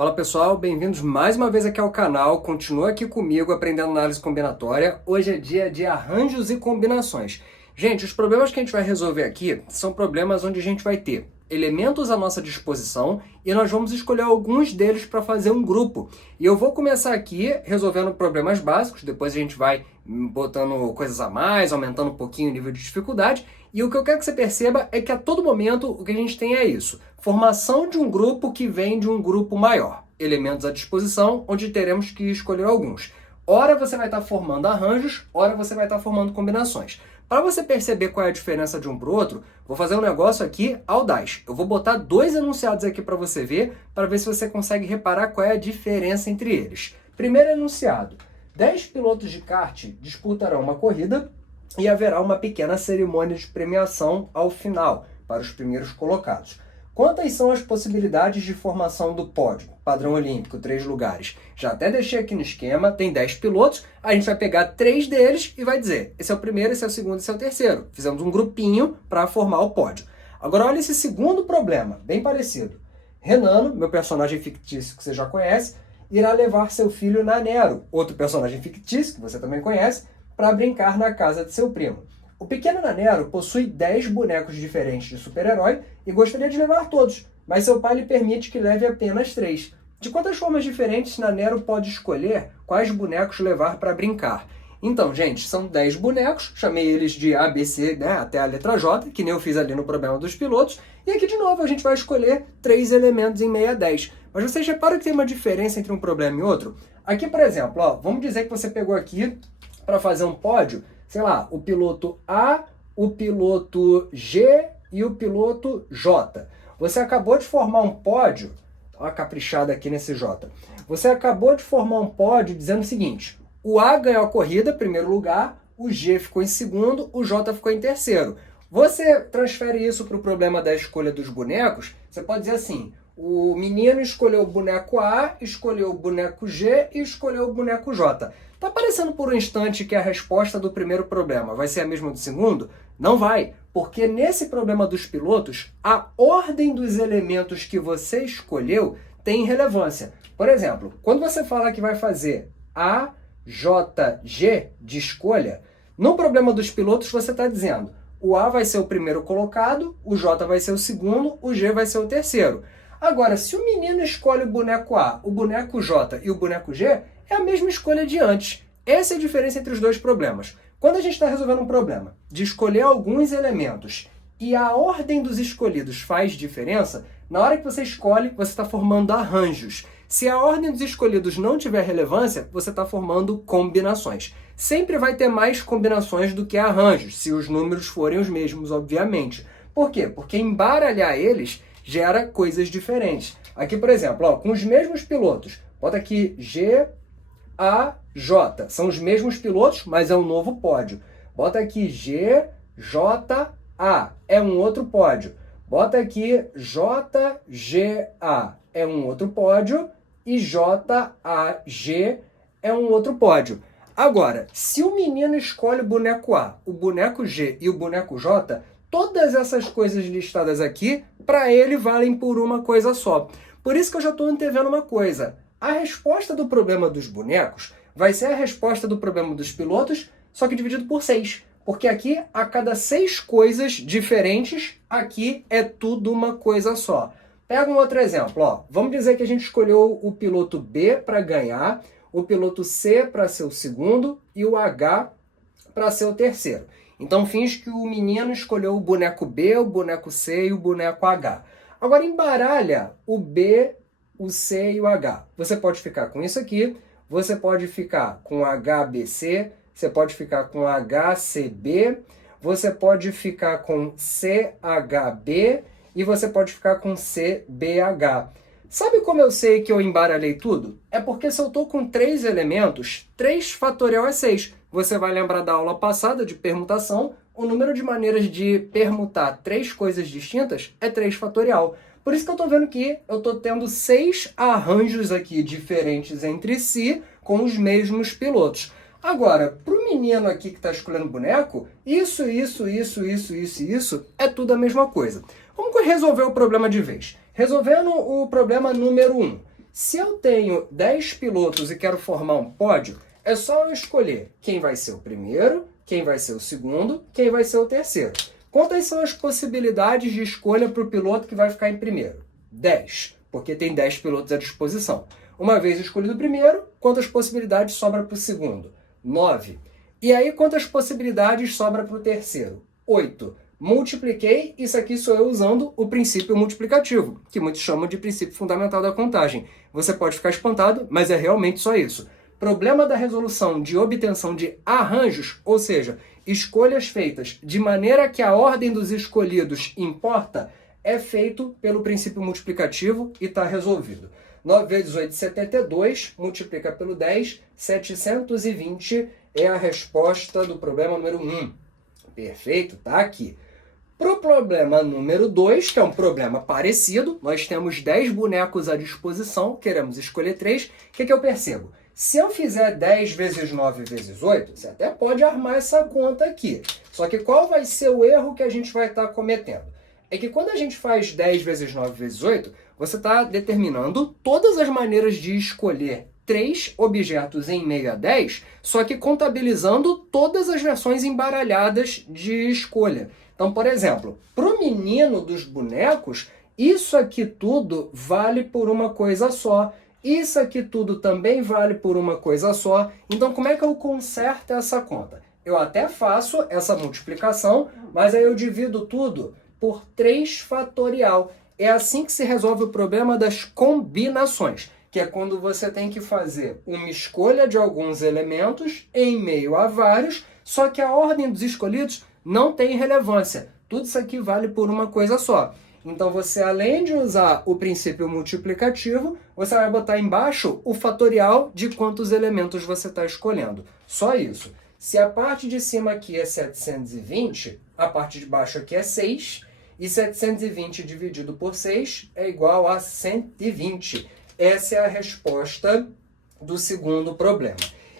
Fala pessoal, bem-vindos mais uma vez aqui ao canal. Continua aqui comigo aprendendo análise combinatória. Hoje é dia de arranjos e combinações. Gente, os problemas que a gente vai resolver aqui são problemas onde a gente vai ter elementos à nossa disposição e nós vamos escolher alguns deles para fazer um grupo. E eu vou começar aqui resolvendo problemas básicos, depois a gente vai botando coisas a mais, aumentando um pouquinho o nível de dificuldade. E o que eu quero que você perceba é que a todo momento o que a gente tem é isso: formação de um grupo que vem de um grupo maior. Elementos à disposição, onde teremos que escolher alguns. Ora você vai estar formando arranjos, ora você vai estar formando combinações. Para você perceber qual é a diferença de um para o outro, vou fazer um negócio aqui audaz. Eu vou botar dois enunciados aqui para você ver, para ver se você consegue reparar qual é a diferença entre eles. Primeiro enunciado: 10 pilotos de kart disputarão uma corrida e haverá uma pequena cerimônia de premiação ao final, para os primeiros colocados. Quantas são as possibilidades de formação do pódio? Padrão olímpico, 3 lugares. Já até deixei aqui no esquema, tem 10 pilotos, a gente vai pegar 3 deles e vai dizer: esse é o primeiro, esse é o segundo, esse é o terceiro. Fizemos um grupinho para formar o pódio. Agora olha esse segundo problema, bem parecido. Renano, meu personagem fictício que você já conhece, irá levar seu filho Nanero, outro personagem fictício que você também conhece, para brincar na casa de seu primo. O pequeno Nanero possui 10 bonecos diferentes de super-herói e gostaria de levar todos, mas seu pai lhe permite que leve apenas 3. De quantas formas diferentes Nanero pode escolher quais bonecos levar para brincar? Então, gente, são 10 bonecos, chamei eles de A, B, C, né, até a letra J, que nem eu fiz ali no problema dos pilotos, e aqui de novo a gente vai escolher 3 elementos em meia 10. Mas vocês reparam que tem uma diferença entre um problema e outro? Aqui, por exemplo, ó, vamos dizer que você pegou aqui para fazer um pódio, sei lá, o piloto A, o piloto G e o piloto J. Você acabou de formar um pódio, olha a caprichada aqui nesse J. Você acabou de formar um pódio dizendo o seguinte: o A ganhou a corrida, primeiro lugar, o G ficou em segundo, o J ficou em terceiro. Você transfere isso para o problema da escolha dos bonecos, você pode dizer assim: o menino escolheu o boneco A, escolheu o boneco G e escolheu o boneco J. Tá parecendo por um instante que a resposta do primeiro problema vai ser a mesma do segundo? Não vai, porque nesse problema dos pilotos, a ordem dos elementos que você escolheu tem relevância. Por exemplo, quando você fala que vai fazer A, J, G de escolha, no problema dos pilotos você está dizendo: o A vai ser o primeiro colocado, o J vai ser o segundo, o G vai ser o terceiro. Agora, se o menino escolhe o boneco A, o boneco J e o boneco G, é a mesma escolha de antes. Essa é a diferença entre os dois problemas. Quando a gente está resolvendo um problema de escolher alguns elementos e a ordem dos escolhidos faz diferença, na hora que você escolhe, você está formando arranjos. Se a ordem dos escolhidos não tiver relevância, você está formando combinações. Sempre vai ter mais combinações do que arranjos, se os números forem os mesmos, obviamente. Por quê? Porque embaralhar eles gera coisas diferentes. Aqui, por exemplo, ó, com os mesmos pilotos, bota aqui G, A, J. São os mesmos pilotos, mas é um novo pódio. Bota aqui G, J, A. É um outro pódio. Bota aqui J, G, A. É um outro pódio. E J, A, G é um outro pódio. Agora, se o menino escolhe o boneco A, o boneco G e o boneco J, todas essas coisas listadas aqui, para ele, valem por uma coisa só. Por isso que eu já estou antevendo uma coisa. A resposta do problema dos bonecos vai ser a resposta do problema dos pilotos, só que dividido por 6. Porque aqui, a cada 6 coisas diferentes, aqui é tudo uma coisa só. Pega um outro exemplo. Ó. Vamos dizer que a gente escolheu o piloto B para ganhar, o piloto C para ser o segundo e o H para ser o terceiro. Então, finge que o menino escolheu o boneco B, o boneco C e o boneco H. Agora, embaralha o B, o C e o H. Você pode ficar com isso aqui, você pode ficar com HBC, você pode ficar com HCB, você pode ficar com CHB e você pode ficar com CBH. Sabe como eu sei que eu embaralhei tudo? É porque se eu estou com 3 elementos, 3 fatorial é 6. Você vai lembrar da aula passada de permutação, o número de maneiras de permutar 3 coisas distintas é 3 fatorial. Por isso que eu estou vendo que eu estou tendo 6 arranjos aqui diferentes entre si com os mesmos pilotos. Agora, para o menino aqui que está escolhendo boneco, isso é tudo a mesma coisa. Vamos resolver o problema de vez. Resolvendo o problema número 1. Se eu tenho 10 pilotos e quero formar um pódio, é só eu escolher quem vai ser o primeiro, quem vai ser o segundo, quem vai ser o terceiro. Quantas são as possibilidades de escolha para o piloto que vai ficar em primeiro? 10, porque tem 10 pilotos à disposição. Uma vez escolhido o primeiro, quantas possibilidades sobra para o segundo? 9. E aí, quantas possibilidades sobra para o terceiro? 8. Multipliquei, isso aqui sou eu usando o princípio multiplicativo, que muitos chamam de princípio fundamental da contagem. Você pode ficar espantado, mas é realmente só isso. Problema da resolução de obtenção de arranjos, ou seja, escolhas feitas de maneira que a ordem dos escolhidos importa, é feito pelo princípio multiplicativo e está resolvido. 9 vezes 8, 72, multiplica pelo 10, 720 é a resposta do problema número 1. Perfeito, tá aqui. Para o problema número 2, que é um problema parecido, nós temos 10 bonecos à disposição, queremos escolher 3. O que eu percebo? Se eu fizer 10 vezes 9 vezes 8, você até pode armar essa conta aqui. Só que qual vai ser o erro que a gente vai estar cometendo? É que quando a gente faz 10 vezes 9 vezes 8, você está determinando todas as maneiras de escolher 3 objetos em meio a 10, só que contabilizando todas as versões embaralhadas de escolha. Então, por exemplo, para o menino dos bonecos, isso aqui tudo vale por uma coisa só. Isso aqui tudo também vale por uma coisa só. Então, como é que eu conserto essa conta? Eu até faço essa multiplicação, mas aí eu divido tudo por 3 fatorial. É assim que se resolve o problema das combinações, que é quando você tem que fazer uma escolha de alguns elementos em meio a vários, só que a ordem dos escolhidos não tem relevância. Tudo isso aqui vale por uma coisa só. Então você, além de usar o princípio multiplicativo, você vai botar embaixo o fatorial de quantos elementos você está escolhendo. Só isso. Se a parte de cima aqui é 720, a parte de baixo aqui é 6, e 720 dividido por 6 é igual a 120. Essa é a resposta do segundo problema.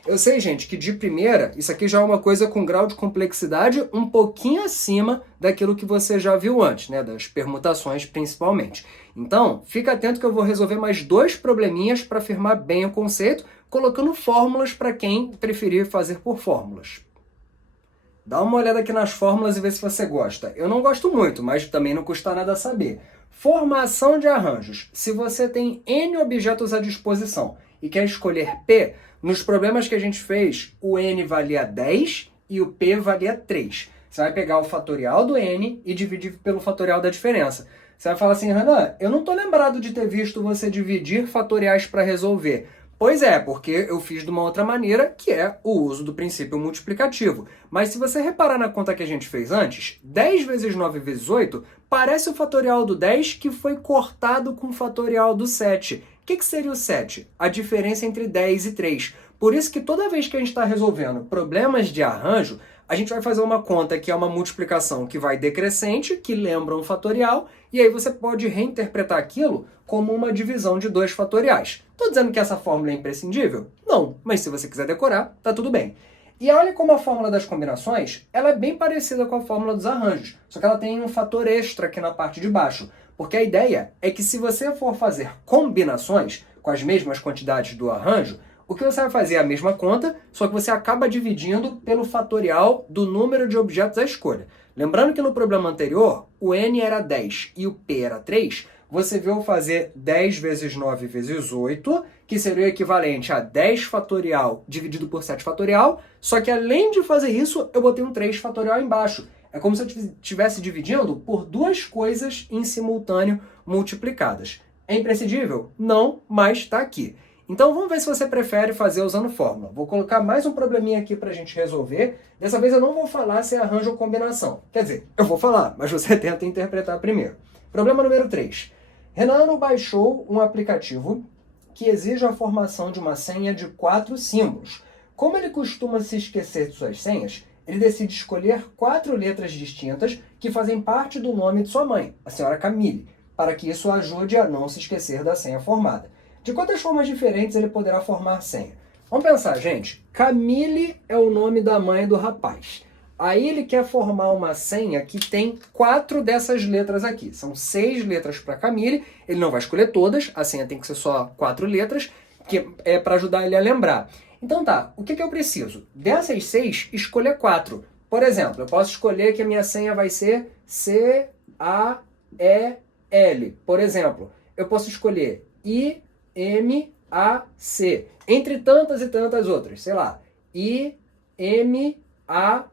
Eu sei, gente, que de primeira, isso aqui já é uma coisa com grau de complexidade um pouquinho acima daquilo que você já viu antes, né? Das permutações principalmente. Então, fica atento que eu vou resolver mais 2 probleminhas para afirmar bem o conceito, colocando fórmulas para quem preferir fazer por fórmulas. Dá uma olhada aqui nas fórmulas e vê se você gosta. Eu não gosto muito, mas também não custa nada saber. Formação de arranjos. Se você tem N objetos à disposição e quer escolher P, nos problemas que a gente fez, o N valia 10 e o P valia 3. Você vai pegar o fatorial do N e dividir pelo fatorial da diferença. Você vai falar assim, Renan, eu não estou lembrado de ter visto você dividir fatoriais para resolver. Pois é, porque eu fiz de uma outra maneira, que é o uso do princípio multiplicativo. Mas se você reparar na conta que a gente fez antes, 10 vezes 9 vezes 8 parece o fatorial do 10 que foi cortado com o fatorial do 7. O que seria o 7? A diferença entre 10 e 3. Por isso que toda vez que a gente está resolvendo problemas de arranjo, a gente vai fazer uma conta que é uma multiplicação que vai decrescente, que lembra um fatorial, e aí você pode reinterpretar aquilo como uma divisão de 2 fatoriais. Estou dizendo que essa fórmula é imprescindível? Não, mas se você quiser decorar, tá tudo bem. E olha como a fórmula das combinações, ela é bem parecida com a fórmula dos arranjos, só que ela tem um fator extra aqui na parte de baixo, porque a ideia é que se você for fazer combinações com as mesmas quantidades do arranjo, o que você vai fazer é a mesma conta, só que você acaba dividindo pelo fatorial do número de objetos à escolha. Lembrando que no problema anterior, o N era 10 e o P era 3, você viu fazer 10 vezes 9 vezes 8, que seria o equivalente a 10 fatorial dividido por 7 fatorial, só que além de fazer isso, eu botei um 3 fatorial embaixo. É como se eu estivesse dividindo por 2 coisas em simultâneo multiplicadas. É imprescindível? Não, mas está aqui. Então vamos ver se você prefere fazer usando fórmula. Vou colocar mais um probleminha aqui para a gente resolver. Dessa vez eu não vou falar se é arranjo ou combinação. Quer dizer, eu vou falar, mas você tenta interpretar primeiro. Problema número 3. Renan baixou um aplicativo que exige a formação de uma senha de 4 símbolos. Como ele costuma se esquecer de suas senhas, ele decide escolher 4 letras distintas que fazem parte do nome de sua mãe, a senhora Camille, para que isso ajude a não se esquecer da senha formada. De quantas formas diferentes ele poderá formar senha? Vamos pensar, gente. Camille é o nome da mãe do rapaz. Aí ele quer formar uma senha que tem 4 dessas letras aqui. São 6 letras para Camille. Ele não vai escolher todas, a senha tem que ser só 4 letras, que é para ajudar ele a lembrar. Então tá, o que eu preciso? Dessas 6, escolher 4. Por exemplo, eu posso escolher que a minha senha vai ser C-A-E-L. Por exemplo, eu posso escolher I-M-A-C. Entre tantas e tantas outras. Sei lá, I-M-A-C.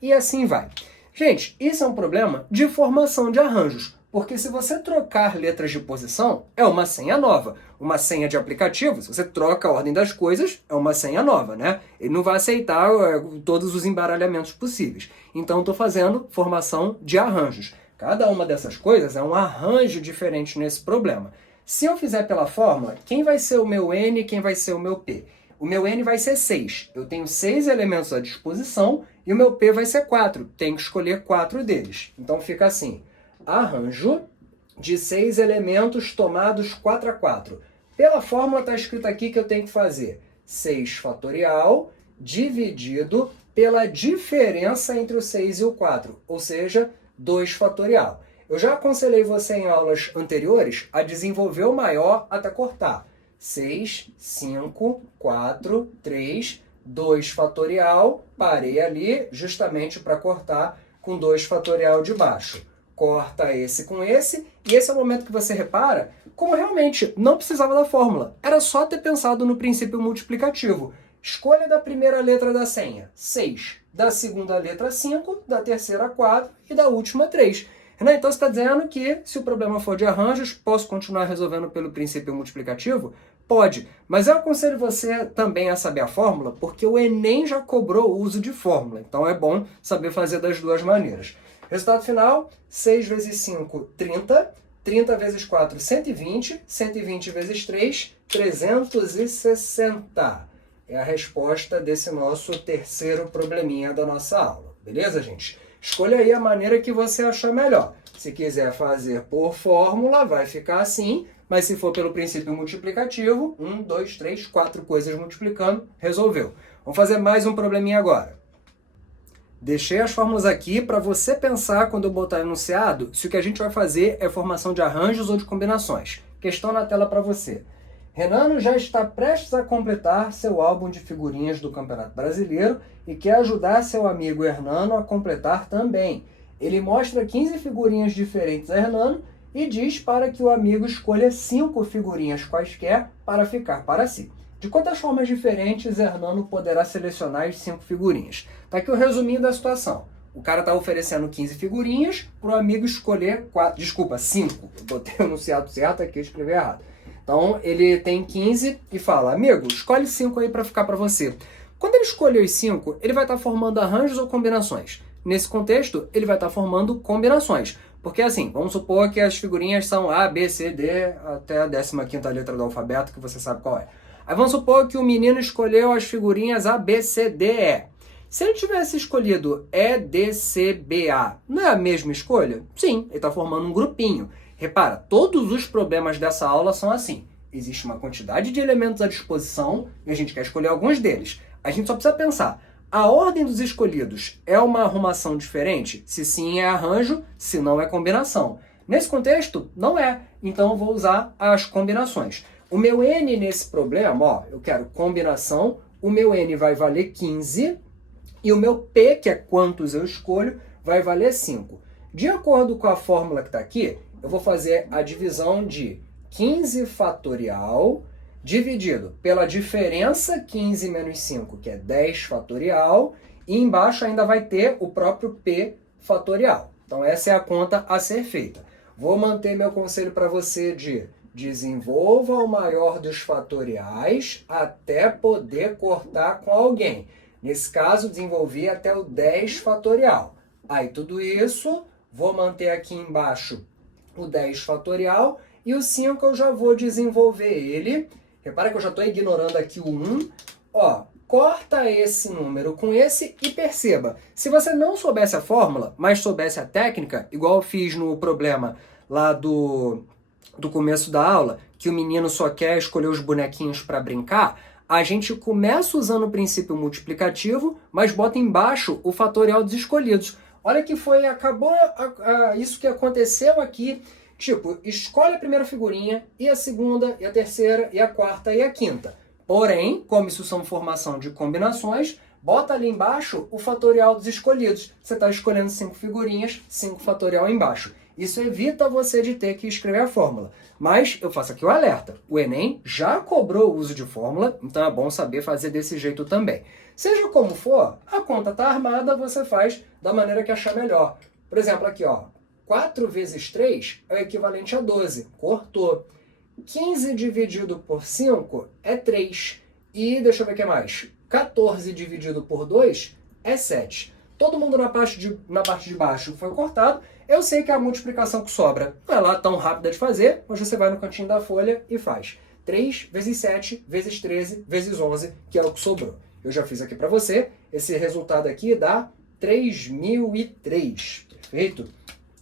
E assim vai. Gente, isso é um problema de formação de arranjos, porque se você trocar letras de posição, é uma senha nova. Uma senha de aplicativo, se você troca a ordem das coisas, é uma senha nova, né? Ele não vai aceitar todos os embaralhamentos possíveis. Então, estou fazendo formação de arranjos. Cada uma dessas coisas é um arranjo diferente nesse problema. Se eu fizer pela fórmula, quem vai ser o meu N e quem vai ser o meu P? O meu N vai ser 6. Eu tenho 6 elementos à disposição e o meu P vai ser 4. Tenho que escolher 4 deles. Então fica assim, arranjo de 6 elementos tomados 4 a 4. Pela fórmula está escrito aqui que eu tenho que fazer 6 fatorial dividido pela diferença entre o 6 e o 4, ou seja, 2 fatorial. Eu já aconselhei você em aulas anteriores a desenvolver o maior até cortar. 6, 5, 4, 3, 2 fatorial, parei ali justamente para cortar com 2 fatorial de baixo. Corta esse com esse, e esse é o momento que você repara como realmente não precisava da fórmula. Era só ter pensado no princípio multiplicativo. Escolha da primeira letra da senha, 6. Da segunda letra, 5. Da terceira, 4. E da última, 3. Renan, então você está dizendo que se o problema for de arranjos, posso continuar resolvendo pelo princípio multiplicativo? Pode, mas eu aconselho você também a saber a fórmula, porque o Enem já cobrou o uso de fórmula, então é bom saber fazer das duas maneiras. Resultado final, 6 vezes 5, 30, 30 vezes 4, 120, 120 vezes 3, 360. É a resposta desse nosso terceiro probleminha da nossa aula, beleza, gente? Escolha aí a maneira que você achar melhor. Se quiser fazer por fórmula, vai ficar assim, mas se for pelo princípio multiplicativo, 1, 2, 3, 4 coisas multiplicando, resolveu. Vamos fazer mais um probleminha agora. Deixei as fórmulas aqui para você pensar quando eu botar enunciado se o que a gente vai fazer é formação de arranjos ou de combinações. Questão na tela para você. Renano já está prestes a completar seu álbum de figurinhas do Campeonato Brasileiro e quer ajudar seu amigo Hernano a completar também. Ele mostra 15 figurinhas diferentes a Hernano e diz para que o amigo escolha 5 figurinhas quaisquer para ficar para si. De quantas formas diferentes Hernano poderá selecionar as 5 figurinhas? Está aqui o resuminho da situação. O cara está oferecendo 15 figurinhas para o amigo escolher 5. Eu botei o enunciado certo aqui, eu escrevi errado. Então, ele tem 15 e fala, amigo, escolhe 5 aí para ficar para você. Quando ele escolher os 5, ele vai estar formando arranjos ou combinações? Nesse contexto, ele vai estar formando combinações. Porque assim, vamos supor que as figurinhas são A, B, C, D, até a 15ª letra do alfabeto, que você sabe qual é. Aí vamos supor que o menino escolheu as figurinhas A, B, C, D, E. Se ele tivesse escolhido E, D, C, B, A, não é a mesma escolha? Sim, ele está formando um grupinho. Repara, todos os problemas dessa aula são assim. Existe uma quantidade de elementos à disposição e a gente quer escolher alguns deles. A gente só precisa pensar, a ordem dos escolhidos é uma arrumação diferente? Se sim, é arranjo, se não, é combinação. Nesse contexto, não é. Então eu vou usar as combinações. O meu N nesse problema, ó, eu quero combinação, o meu N vai valer 15 e o meu P, que é quantos eu escolho, vai valer 5. De acordo com a fórmula que está aqui, eu vou fazer a divisão de 15 fatorial dividido pela diferença 15 menos 5, que é 10 fatorial, e embaixo ainda vai ter o próprio P fatorial. Então essa é a conta a ser feita. Vou manter meu conselho para você de desenvolva o maior dos fatoriais até poder cortar com alguém. Nesse caso, desenvolvi até o 10 fatorial. Aí tudo isso, vou manter aqui embaixo o 10 fatorial, e o 5 eu já vou desenvolver ele. Repara que eu já estou ignorando aqui o 1. Ó, corta esse número com esse e perceba, se você não soubesse a fórmula, mas soubesse a técnica, igual eu fiz no problema lá do começo da aula, que o menino só quer escolher os bonequinhos para brincar, a gente começa usando o princípio multiplicativo, mas bota embaixo o fatorial dos escolhidos. Olha que acabou isso que aconteceu aqui. Tipo, escolhe a primeira figurinha, e a segunda, e a terceira, e a quarta, e a quinta. Porém, como isso são formação de combinações, bota ali embaixo o fatorial dos escolhidos. Você está escolhendo 5 figurinhas, 5 fatorial embaixo. Isso evita você de ter que escrever a fórmula. Mas eu faço aqui o alerta. O Enem já cobrou o uso de fórmula, então é bom saber fazer desse jeito também. Seja como for, a conta está armada, você faz da maneira que achar melhor. Por exemplo, aqui, ó, 4 vezes 3 é o equivalente a 12. Cortou. 15 dividido por 5 é 3. E deixa eu ver o que mais. 14 dividido por 2 é 7. Todo mundo na parte de baixo foi cortado. Eu sei que a multiplicação que sobra não é lá tão rápida de fazer, mas você vai no cantinho da folha e faz. 3 vezes 7 vezes 13 vezes 11, que é o que sobrou. Eu já fiz aqui para você. Esse resultado aqui dá 3.003. Perfeito?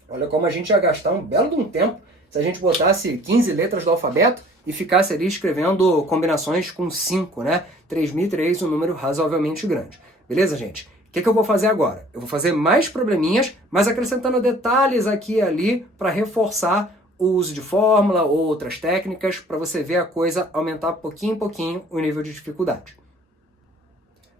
Olha como a gente ia gastar um belo de um tempo se a gente botasse 15 letras do alfabeto e ficasse ali escrevendo combinações com 5, né? 3.003, um número razoavelmente grande. Beleza, gente? O que eu vou fazer agora? Eu vou fazer mais probleminhas, mas acrescentando detalhes aqui e ali para reforçar o uso de fórmula ou outras técnicas para você ver a coisa aumentar pouquinho em pouquinho o nível de dificuldade.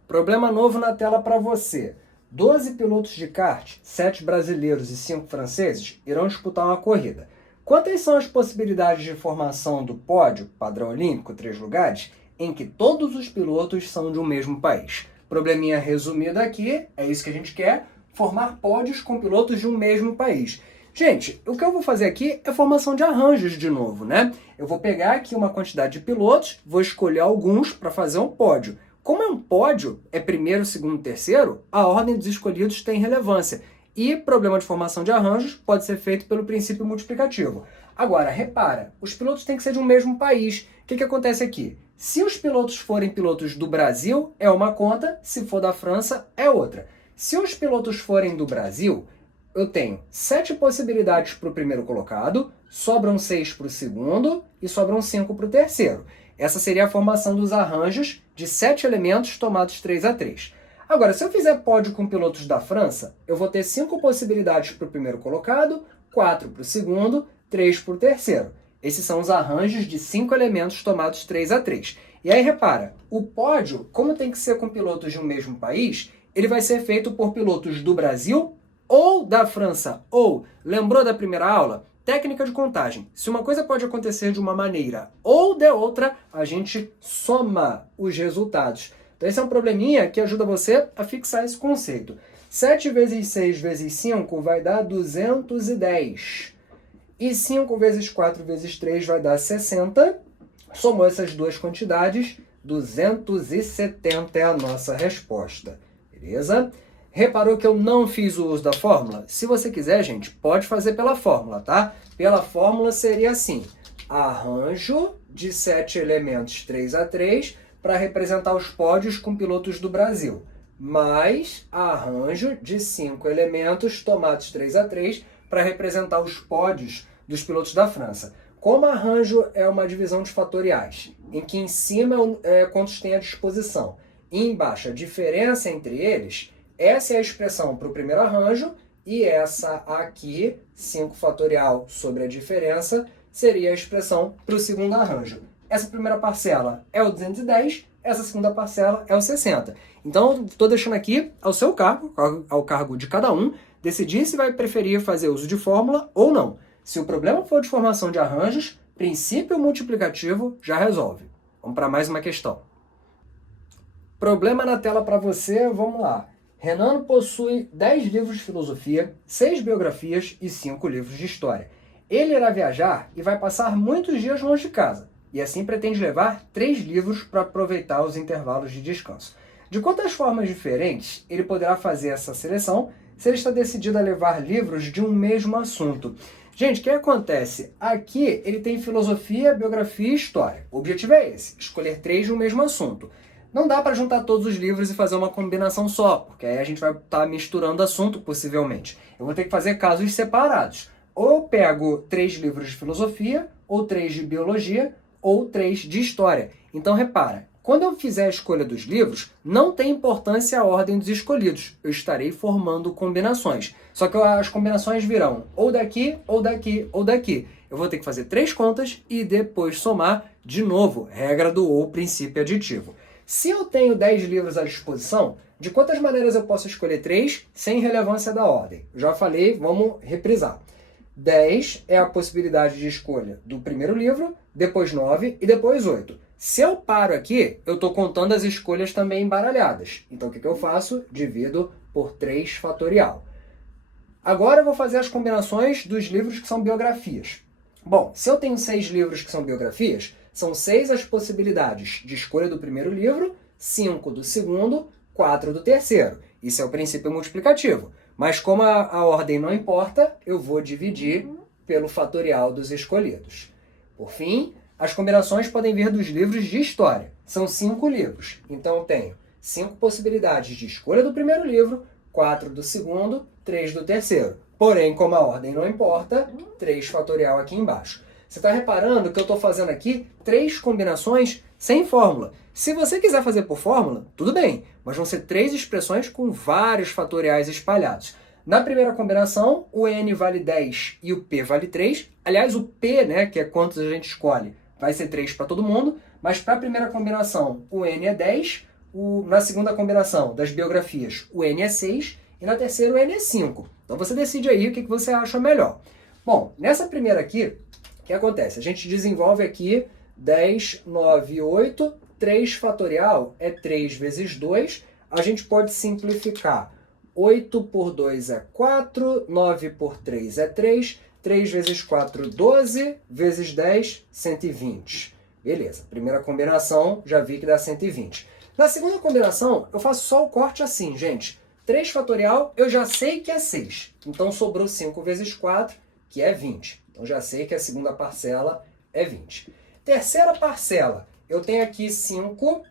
Problema novo na tela para você. 12 pilotos de kart, 7 brasileiros e 5 franceses, irão disputar uma corrida. Quantas são as possibilidades de formação do pódio, padrão olímpico, 3 lugares, em que todos os pilotos são de um mesmo país? Probleminha resumido aqui, é isso que a gente quer, formar pódios com pilotos de um mesmo país. Gente, o que eu vou fazer aqui é formação de arranjos de novo, né? Eu vou pegar aqui uma quantidade de pilotos, vou escolher alguns para fazer um pódio. Como é um pódio, é primeiro, segundo, terceiro, a ordem dos escolhidos tem relevância. E problema de formação de arranjos pode ser feito pelo princípio multiplicativo. Agora, repara, os pilotos têm que ser de um mesmo país. O que acontece aqui? Se os pilotos forem pilotos do Brasil, é uma conta, se for da França, é outra. Se os pilotos forem do Brasil, eu tenho 7 possibilidades para o primeiro colocado, sobram 6 para o segundo e sobram 5 para o terceiro. Essa seria a formação dos arranjos de 7 elementos tomados 3 a 3. Agora, se eu fizer pódio com pilotos da França, eu vou ter 5 possibilidades para o primeiro colocado, 4 para o segundo, 3 para o terceiro. Esses são os arranjos de 5 elementos tomados 3 a 3. E aí, repara, o pódio, como tem que ser com pilotos de um mesmo país, ele vai ser feito por pilotos do Brasil ou da França. Ou, lembrou da primeira aula? Técnica de contagem. Se uma coisa pode acontecer de uma maneira ou de outra, a gente soma os resultados. Então esse é um probleminha que ajuda você a fixar esse conceito. 7 vezes 6 vezes 5 vai dar 210. E 5 vezes 4 vezes 3 vai dar 60. Somou essas duas quantidades, 270 é a nossa resposta. Beleza? Reparou que eu não fiz o uso da fórmula? Se você quiser, gente, pode fazer pela fórmula, tá? Pela fórmula seria assim: arranjo de 7 elementos 3 a 3 para representar os pódios com pilotos do Brasil, mais arranjo de 5 elementos tomados 3 a 3 para representar os pódios dos pilotos da França. Como arranjo é uma divisão de fatoriais, em que em cima é quantos tem à disposição e embaixo a diferença entre eles, essa é a expressão para o primeiro arranjo e essa aqui, 5 fatorial sobre a diferença, seria a expressão para o segundo arranjo. Essa primeira parcela é o 210, essa segunda parcela é o 60. Então, estou deixando aqui ao seu cargo, ao cargo de cada um, decidir se vai preferir fazer uso de fórmula ou não. Se o problema for de formação de arranjos, princípio multiplicativo já resolve. Vamos para mais uma questão. Problema na tela para você, vamos lá. Renan possui 10 livros de filosofia, 6 biografias e 5 livros de história. Ele irá viajar e vai passar muitos dias longe de casa, e assim pretende levar 3 livros para aproveitar os intervalos de descanso. De quantas formas diferentes ele poderá fazer essa seleção se ele está decidido a levar livros de um mesmo assunto? Gente, o que acontece? Aqui ele tem filosofia, biografia e história. O objetivo é esse, escolher 3 de um mesmo assunto. Não dá para juntar todos os livros e fazer uma combinação só, porque aí a gente vai estar misturando assunto, possivelmente. Eu vou ter que fazer casos separados. Ou eu pego 3 livros de filosofia, ou 3 de biologia, ou 3 de história. Então, repara, Quando eu fizer a escolha dos livros, não tem importância a ordem dos escolhidos. Eu estarei formando combinações. Só que as combinações virão ou daqui, ou daqui, ou daqui. Eu vou ter que fazer 3 contas e depois somar de novo. Regra do ou, princípio aditivo. Se eu tenho 10 livros à disposição, de quantas maneiras eu posso escolher 3 sem relevância da ordem? Eu já falei, vamos reprisar. 10 é a possibilidade de escolha do primeiro livro, depois 9 e depois 8. Se eu paro aqui, eu estou contando as escolhas também embaralhadas. Então, o que eu faço? Divido por 3 fatorial. Agora eu vou fazer as combinações dos livros que são biografias. Bom, se eu tenho 6 livros que são biografias, são 6 as possibilidades de escolha do primeiro livro, 5 do segundo, 4 do terceiro. Isso é o princípio multiplicativo. Mas como a ordem não importa, eu vou dividir pelo fatorial dos escolhidos. Por fim, as combinações podem vir dos livros de história. São 5 livros. Então, eu tenho 5 possibilidades de escolha do primeiro livro, 4 do segundo, 3 do terceiro. Porém, como a ordem não importa, 3 fatorial aqui embaixo. Você está reparando que eu estou fazendo aqui 3 combinações sem fórmula. Se você quiser fazer por fórmula, tudo bem, mas vão ser 3 expressões com vários fatoriais espalhados. Na primeira combinação, o n vale 10 e o p vale 3. Aliás, o p, né, que é quantos a gente escolhe, vai ser 3 para todo mundo, mas para a primeira combinação, o n é 10, na segunda combinação das biografias, o n é 6, e na terceira o n é 5. Então você decide aí o que você acha melhor. Bom, nessa primeira aqui, o que acontece? A gente desenvolve aqui 10, 9, 8, 3 fatorial é 3 vezes 2. A gente pode simplificar. 8 por 2 é 4, 9 por 3 é 3, 3 vezes 4, 12, vezes 10, 120. Beleza, primeira combinação, já vi que dá 120. Na segunda combinação, eu faço só o corte assim, gente. 3 fatorial, eu já sei que é 6. Então, sobrou 5 vezes 4, que é 20. Então, já sei que a segunda parcela é 20. Terceira parcela, eu tenho aqui 5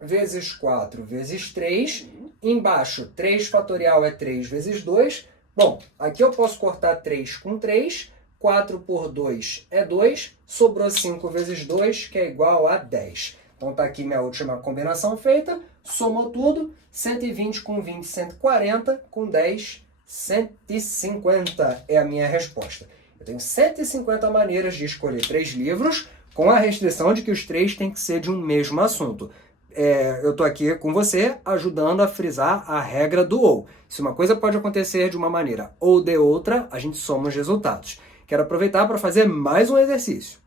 vezes 4 vezes 3. Embaixo, 3 fatorial é 3 vezes 2. Bom, aqui eu posso cortar 3 com 3. 4 por 2 é 2. Sobrou 5 vezes 2, que é igual a 10. Então, está aqui minha última combinação feita. Somou tudo. 120 com 20, 140. Com 10, 150 é a minha resposta. Eu tenho 150 maneiras de escolher 3 livros, com a restrição de que os 3 têm que ser de um mesmo assunto. Eu estou aqui com você ajudando a frisar a regra do ou. Se uma coisa pode acontecer de uma maneira ou de outra, a gente soma os resultados. Quero aproveitar para fazer mais um exercício.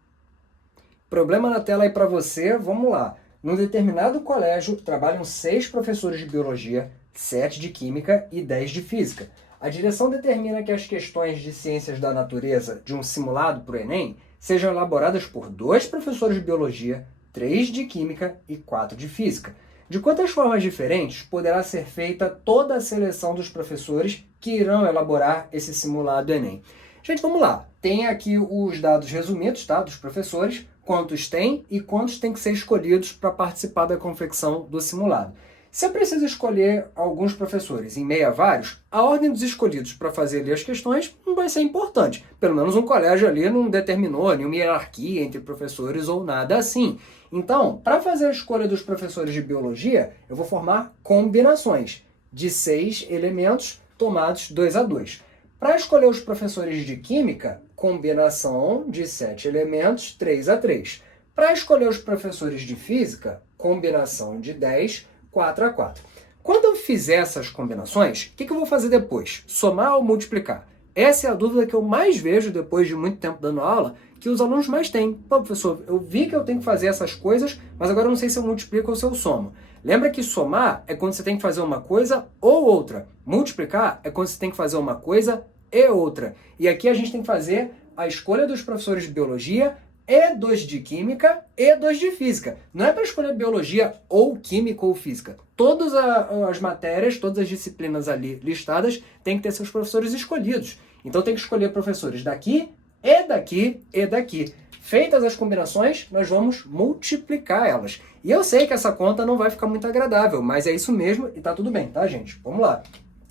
Problema na tela aí para você, vamos lá. Num determinado colégio, trabalham 6 professores de biologia, 7 de química e 10 de física. A direção determina que as questões de ciências da natureza de um simulado para o Enem sejam elaboradas por 2 professores de biologia, 3 de química e 4 de física. De quantas formas diferentes poderá ser feita toda a seleção dos professores que irão elaborar esse simulado Enem? Gente, vamos lá. Tem aqui os dados resumidos, tá, dos professores, quantos tem e quantos têm que ser escolhidos para participar da confecção do simulado. Se eu preciso escolher alguns professores em meio a vários, a ordem dos escolhidos para fazer ali as questões não vai ser importante. Pelo menos um colégio ali não determinou nenhuma hierarquia entre professores ou nada assim. Então, para fazer a escolha dos professores de biologia, eu vou formar combinações de 6 elementos tomados 2 a 2. Para escolher os professores de química, combinação de 7 elementos 3 a 3. Para escolher os professores de física, combinação de 10, 4 a 4. Quando eu fizer essas combinações, o que eu vou fazer depois? Somar ou multiplicar? Essa é a dúvida que eu mais vejo depois de muito tempo dando aula, que os alunos mais têm. Pô, professor, eu vi que eu tenho que fazer essas coisas, mas agora eu não sei se eu multiplico ou se eu somo. Lembra que somar é quando você tem que fazer uma coisa ou outra. Multiplicar é quando você tem que fazer uma coisa e outra. E aqui a gente tem que fazer a escolha dos professores de biologia e 2 de química e 2 de física. Não é para escolher biologia ou química ou física. Todas as matérias, todas as disciplinas ali listadas têm que ter seus professores escolhidos. Então tem que escolher professores daqui e daqui e daqui. Feitas as combinações, nós vamos multiplicar elas. E eu sei que essa conta não vai ficar muito agradável, mas é isso mesmo e tá tudo bem, tá, gente? Vamos lá.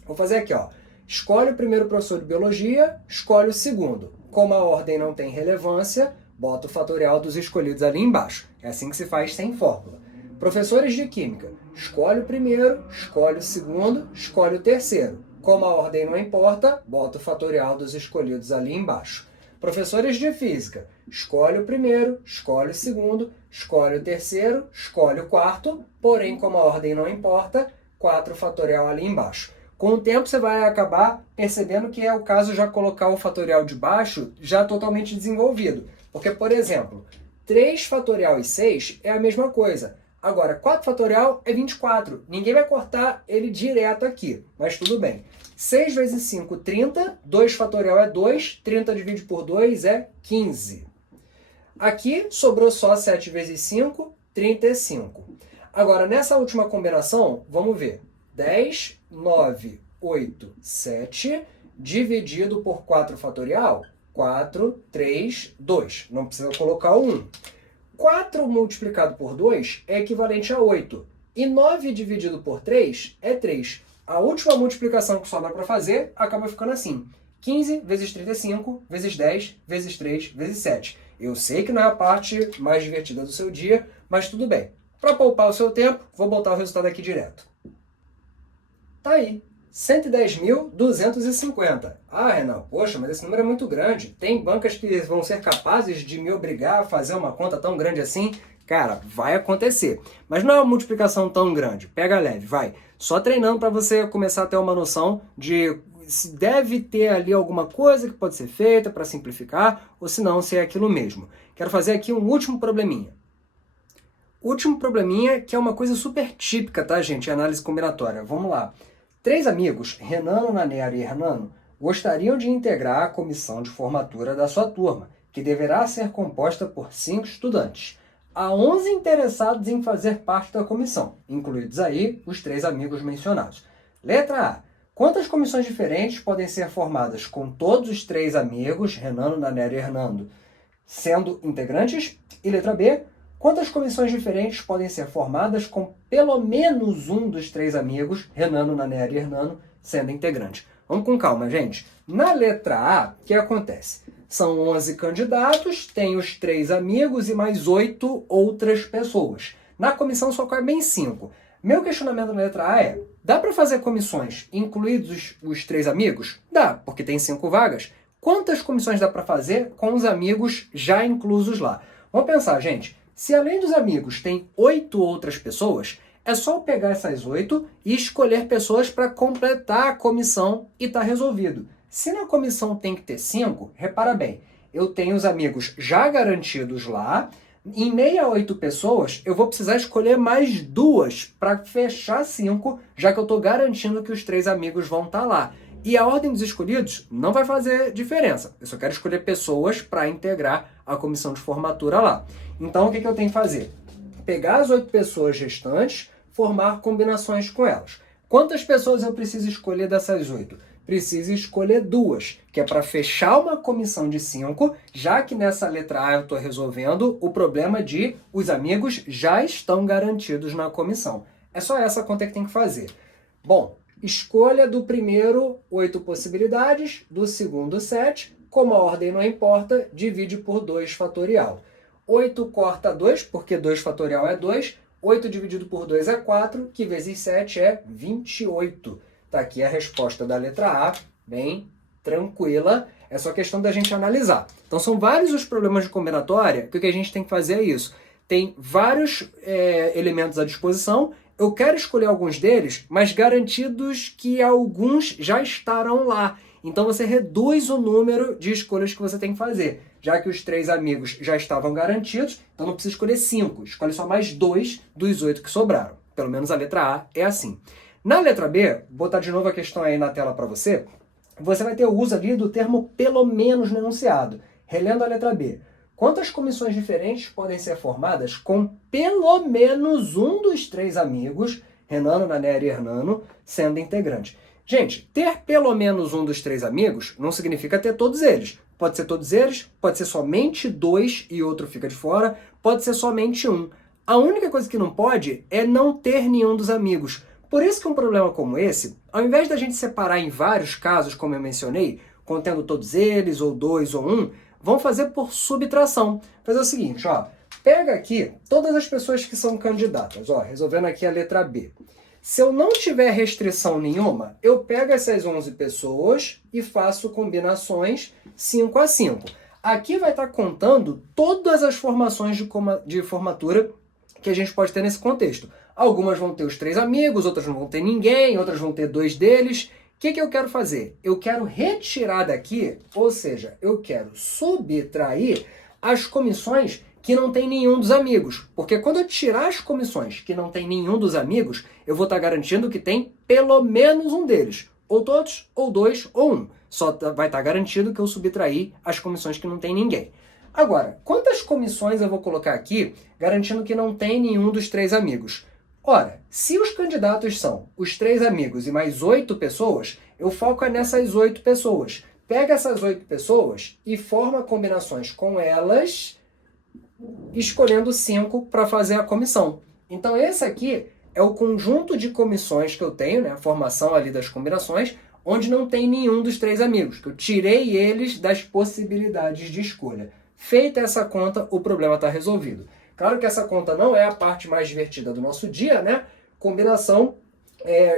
Vou fazer aqui, ó. Escolhe o primeiro professor de biologia, escolhe o segundo. Como a ordem não tem relevância, bota o fatorial dos escolhidos ali embaixo. É assim que se faz sem fórmula. Professores de Química, escolhe o primeiro, escolhe o segundo, escolhe o terceiro. Como a ordem não importa, bota o fatorial dos escolhidos ali embaixo. Professores de Física, escolhe o primeiro, escolhe o segundo, escolhe o terceiro, escolhe o quarto, porém, como a ordem não importa, 4 fatorial ali embaixo. Com o tempo, você vai acabar percebendo que é o caso já colocar o fatorial de baixo já totalmente desenvolvido. Porque, por exemplo, 3 fatorial e 6 é a mesma coisa. Agora, 4 fatorial é 24. Ninguém vai cortar ele direto aqui, mas tudo bem. 6 vezes 5, 30. 2 fatorial é 2. 30 dividido por 2 é 15. Aqui sobrou só 7 vezes 5, 35. Agora, nessa última combinação, vamos ver. 10, 9, 8, 7, dividido por 4 fatorial, 4, 3, 2. Não precisa colocar o 1. 4 multiplicado por 2 é equivalente a 8. E 9 dividido por 3 é 3. A última multiplicação que sobra para fazer acaba ficando assim. 15 vezes 35, vezes 10, vezes 3, vezes 7. Eu sei que não é a parte mais divertida do seu dia, mas tudo bem. Para poupar o seu tempo, vou botar o resultado aqui direto. Tá aí, 110.250. Ah, Renan, poxa, mas esse número é muito grande. Tem bancas que vão ser capazes de me obrigar a fazer uma conta tão grande assim? Cara, vai acontecer. Mas não é uma multiplicação tão grande. Pega leve, vai. Só treinando para você começar a ter uma noção de se deve ter ali alguma coisa que pode ser feita para simplificar, ou se não, se é aquilo mesmo. Quero fazer aqui um último probleminha. Último probleminha que é uma coisa super típica, tá, gente? Análise combinatória. Vamos lá. 3 amigos, Renano, Nanera e Hernano, gostariam de integrar a comissão de formatura da sua turma, que deverá ser composta por 5 estudantes. Há 11 interessados em fazer parte da comissão, incluídos aí os 3 amigos mencionados. Letra A. Quantas comissões diferentes podem ser formadas com todos os 3 amigos, Renano, Nanera e Hernando, sendo integrantes? E letra B. Quantas comissões diferentes podem ser formadas com pelo menos um dos 3 amigos, Renano, Nanera e Hernano, sendo integrantes? Vamos com calma, gente. Na letra A, o que acontece? São 11 candidatos, tem os 3 amigos e mais 8 outras pessoas. Na comissão só cabem 5. Meu questionamento na letra A é, dá para fazer comissões incluídos os 3 amigos? Dá, porque tem 5 vagas. Quantas comissões dá para fazer com os amigos já inclusos lá? Vamos pensar, gente. Se além dos amigos tem 8 outras pessoas, é só pegar essas 8 e escolher pessoas para completar a comissão e tá resolvido. Se na comissão tem que ter 5, repara bem, eu tenho os amigos já garantidos lá, em meio a 8 pessoas, eu vou precisar escolher mais 2 para fechar 5, já que eu estou garantindo que os 3 amigos vão estar lá. E a ordem dos escolhidos não vai fazer diferença. Eu só quero escolher pessoas para integrar a comissão de formatura lá. Então, o que eu tenho que fazer? Pegar as 8 pessoas restantes, formar combinações com elas. Quantas pessoas eu preciso escolher dessas 8? Preciso escolher 2, que é para fechar uma comissão de 5, já que nessa letra A eu estou resolvendo o problema de os amigos já estão garantidos na comissão. É só essa conta que tem que fazer. Bom, escolha do primeiro 8 possibilidades, do segundo 7, como a ordem não importa, divide por 2 fatorial. 8 corta 2, porque 2 fatorial é 2, 8 dividido por 2 é 4, que vezes 7 é 28. Tá aqui a resposta da letra A, bem tranquila, é só questão da gente analisar. Então são vários os problemas de combinatória, que o que a gente tem que fazer é isso. Tem vários elementos à disposição, eu quero escolher alguns deles, mas garantidos que alguns já estarão lá. Então você reduz o número de escolhas que você tem que fazer. Já que os 3 amigos já estavam garantidos, então não precisa escolher 5, escolhe só mais 2 dos 8 que sobraram. Pelo menos a letra A é assim. Na letra B, vou botar de novo a questão aí na tela para você, você vai ter o uso ali do termo pelo menos no enunciado. Relendo a letra B. Quantas comissões diferentes podem ser formadas com pelo menos um dos 3 amigos, Renano, Nanera e Hernano, sendo integrante? Gente, ter pelo menos um dos 3 amigos não significa ter todos eles. Pode ser todos eles, pode ser somente 2 e outro fica de fora, pode ser somente um. A única coisa que não pode é não ter nenhum dos amigos. Por isso que um problema como esse, ao invés da gente separar em vários casos, como eu mencionei, contendo todos eles, ou 2 ou 1, vamos fazer por subtração. Fazer o seguinte, ó, Pega aqui todas as pessoas que são candidatas, ó, resolvendo aqui a letra B. Se eu não tiver restrição nenhuma, eu pego essas 11 pessoas e faço combinações 5 a 5. Aqui vai estar contando todas as formações de formatura que a gente pode ter nesse contexto. Algumas vão ter os 3 amigos, outras não vão ter ninguém, outras vão ter 2 deles. O que eu quero fazer? Eu quero retirar daqui, ou seja, eu quero subtrair as comissões que não tem nenhum dos amigos. Porque quando eu tirar as comissões que não tem nenhum dos amigos, eu vou estar garantindo que tem pelo menos um deles. Ou todos, ou 2, ou 1. Só vai estar garantido que eu subtraí as comissões que não tem ninguém. Agora, quantas comissões eu vou colocar aqui garantindo que não tem nenhum dos 3 amigos? Ora, se os candidatos são os 3 amigos e mais 8 pessoas, eu foco nessas 8 pessoas. Pega essas 8 pessoas e forma combinações com elas, escolhendo 5 para fazer a comissão. Então esse aqui é o conjunto de comissões que eu tenho, né, a formação ali das combinações, onde não tem nenhum dos 3 amigos, que eu tirei eles das possibilidades de escolha. Feita essa conta, o problema está resolvido. Claro que essa conta não é a parte mais divertida do nosso dia, né? Combinação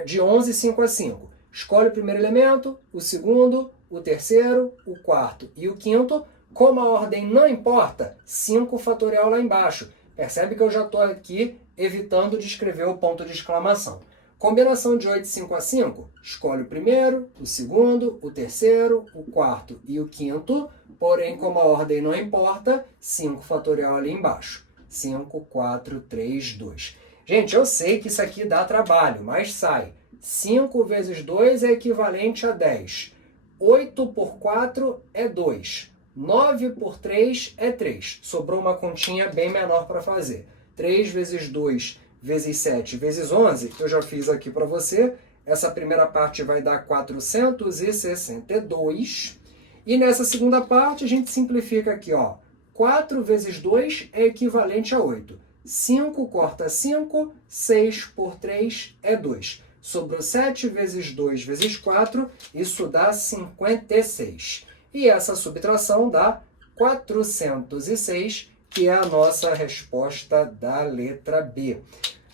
de 11, 5 a 5. Escolhe o primeiro elemento, o segundo, o terceiro, o quarto e o quinto. Como a ordem não importa, 5 fatorial lá embaixo. Percebe que eu já estou aqui evitando de escrever o ponto de exclamação. Combinação de 8, 5 a 5, escolhe o primeiro, o segundo, o terceiro, o quarto e o quinto. Porém, como a ordem não importa, 5 fatorial ali embaixo. 5, 4, 3, 2. Gente, eu sei que isso aqui dá trabalho, mas sai. 5 vezes 2 é equivalente a 10. 8 por 4 é 2. 9 por 3 é 3. Sobrou uma continha bem menor para fazer. 3 vezes 2 vezes 7 vezes 11, que eu já fiz aqui para você. Essa primeira parte vai dar 462. E nessa segunda parte a gente simplifica aqui, ó. 4 vezes 2 é equivalente a 8. 5 corta 5, 6 por 3 é 2. Sobrou 7 vezes 2 vezes 4, isso dá 56. E essa subtração dá 406, que é a nossa resposta da letra B.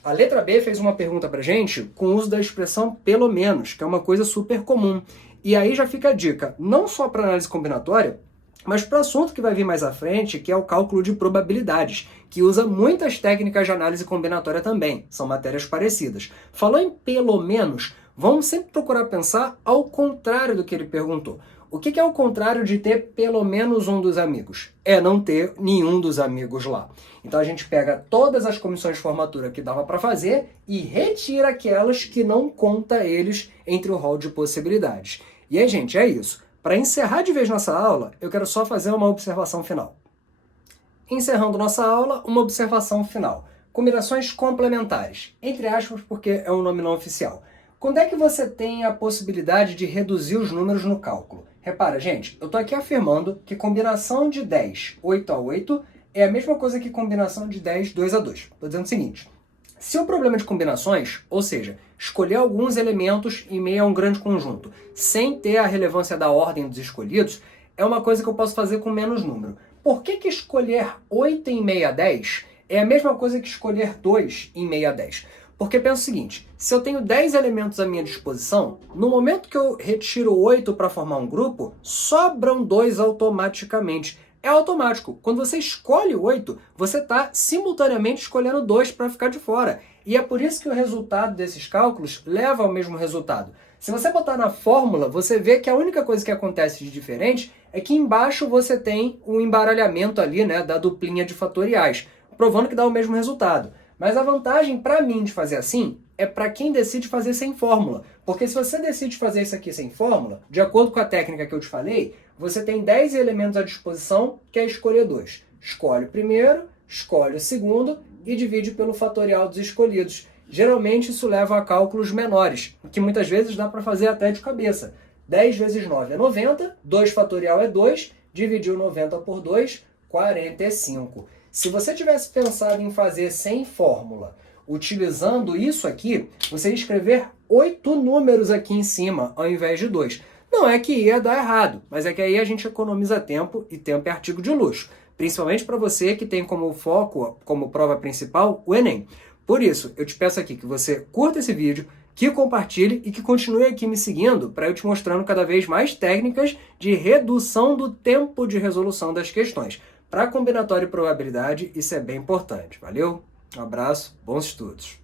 A letra B fez uma pergunta pra gente com o uso da expressão pelo menos, que é uma coisa super comum. E aí já fica a dica, não só para análise combinatória, mas para o assunto que vai vir mais à frente, que é o cálculo de probabilidades, que usa muitas técnicas de análise combinatória também, são matérias parecidas. Falou em pelo menos, vamos sempre procurar pensar ao contrário do que ele perguntou. O que é o contrário de ter pelo menos um dos amigos? É não ter nenhum dos amigos lá. Então a gente pega todas as comissões de formatura que dava para fazer e retira aquelas que não conta eles entre o rol de possibilidades. E aí, gente, é isso. Para encerrar de vez nossa aula, eu quero só fazer uma observação final. Encerrando nossa aula, uma observação final. Combinações complementares, entre aspas, porque é um nome não oficial. Quando é que você tem a possibilidade de reduzir os números no cálculo? Repara, gente, eu estou aqui afirmando que combinação de 10, 8 a 8, é a mesma coisa que combinação de 10, 2 a 2. Estou dizendo o seguinte, se o problema de combinações, ou seja, escolher alguns elementos em meio a um grande conjunto, sem ter a relevância da ordem dos escolhidos, é uma coisa que eu posso fazer com menos número. Por que escolher 8 em meio a 10 é a mesma coisa que escolher 2 em meio a 10? Porque pensa o seguinte, se eu tenho 10 elementos à minha disposição, no momento que eu retiro 8 para formar um grupo, sobram 2 automaticamente. É automático. Quando você escolhe 8, você está simultaneamente escolhendo 2 para ficar de fora. E é por isso que o resultado desses cálculos leva ao mesmo resultado. Se você botar na fórmula, você vê que a única coisa que acontece de diferente é que embaixo você tem um embaralhamento ali, né, da duplinha de fatoriais, provando que dá o mesmo resultado. Mas a vantagem para mim de fazer assim é para quem decide fazer sem fórmula. Porque se você decide fazer isso aqui sem fórmula, de acordo com a técnica que eu te falei, você tem 10 elementos à disposição, que é escolher 2. Escolhe o primeiro, escolhe o segundo e divide pelo fatorial dos escolhidos. Geralmente isso leva a cálculos menores, que muitas vezes dá para fazer até de cabeça. 10 vezes 9 é 90, 2 fatorial é 2, dividiu 90 por 2, 45. Se você tivesse pensado em fazer sem fórmula, utilizando isso aqui, você ia escrever 8 números aqui em cima, ao invés de 2. Não é que ia dar errado, mas é que aí a gente economiza tempo, e tempo é artigo de luxo. principalmente para você que tem como foco, como prova principal, o Enem. Por isso, eu te peço aqui que você curta esse vídeo, que compartilhe e que continue aqui me seguindo para eu te mostrando cada vez mais técnicas de redução do tempo de resolução das questões. Para combinatória e probabilidade, isso é bem importante. Valeu? Um abraço, bons estudos!